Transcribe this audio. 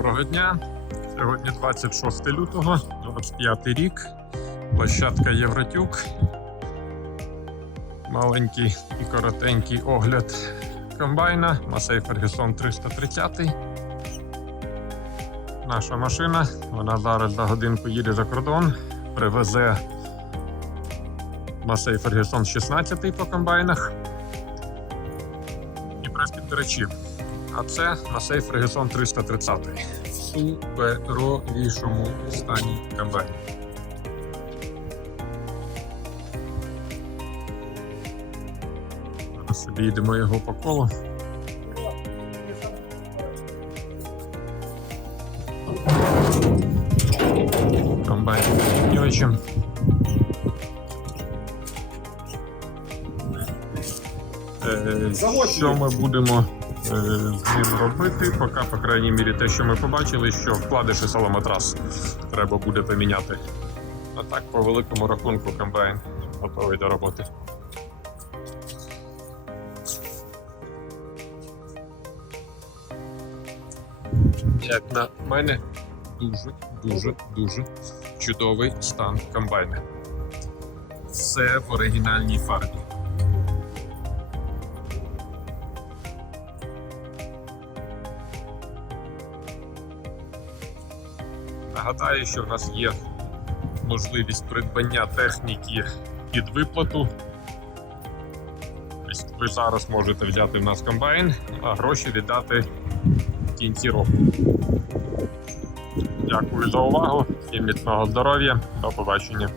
дня. Сьогодні 26 лютого, 25 рік. Площадка Євротюк. Маленький і коротенький огляд комбайна. Масей Фергюсон 330. Наша машина. Вона зараз за годинку їде за кордон. Привезе Масей Фергюсон 16 по комбайнах. І прес речів. А це Масей Фергюсон 330 в суперовішому стані комбайн. Зараз собі йдемо його по колу. Комбайн піднюючим. Е, Що ми будемо з ним робити? Поки, по крайній мірі, те, що ми побачили, що вкладиші соломатрас треба буде поміняти. А так, по великому рахунку, комбайн готовий до роботи. Як на мене, дуже, дуже, дуже чудовий стан комбайна. Все в оригінальній фарбі. Нагадаю, що в нас є можливість придбання техніки під виплату. Тобто ви зараз можете взяти в нас комбайн, а гроші віддати в кінці року. Дякую за увагу, всім міцного здоров'я, до побачення.